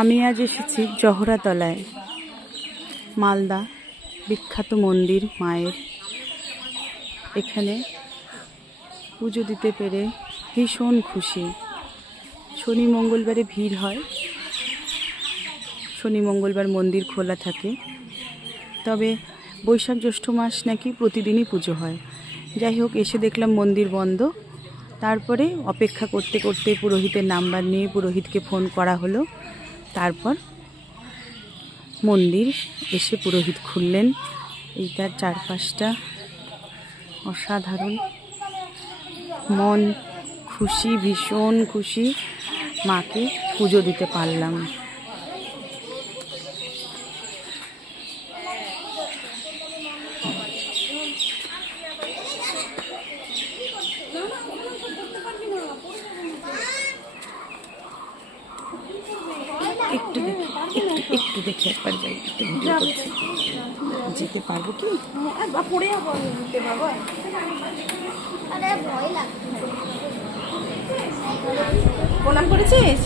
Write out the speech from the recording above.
আমি আজ এসেছি জহরাতলায়, মালদা বিখ্যাত মন্দির মায়ের। এখানে পুজো দিতে পেরে ভীষণ খুশি। শনি মঙ্গলবারে ভিড় হয়, শনি মঙ্গলবার মন্দির খোলা থাকে, তবে বৈশাখ জ্যৈষ্ঠ মাস নাকি প্রতিদিনই পুজো হয়। যাই হোক, এসে দেখলাম মন্দির বন্ধ। তারপরে অপেক্ষা করতে করতে পুরোহিতের নাম্বার নিয়ে পুরোহিতকে ফোন করা হলো। তারপর মন্দির এসে পুরোহিত খুললেন। এইটার চারপাশটা অসাধারণ, মন খুশি, ভীষণ খুশি। মাকে পুজো দিতে পারলাম। একটু দেখে একবার যাই, একটু ভিডিও করছি। যেতে পারবো কি? প্রণাম করেছিস?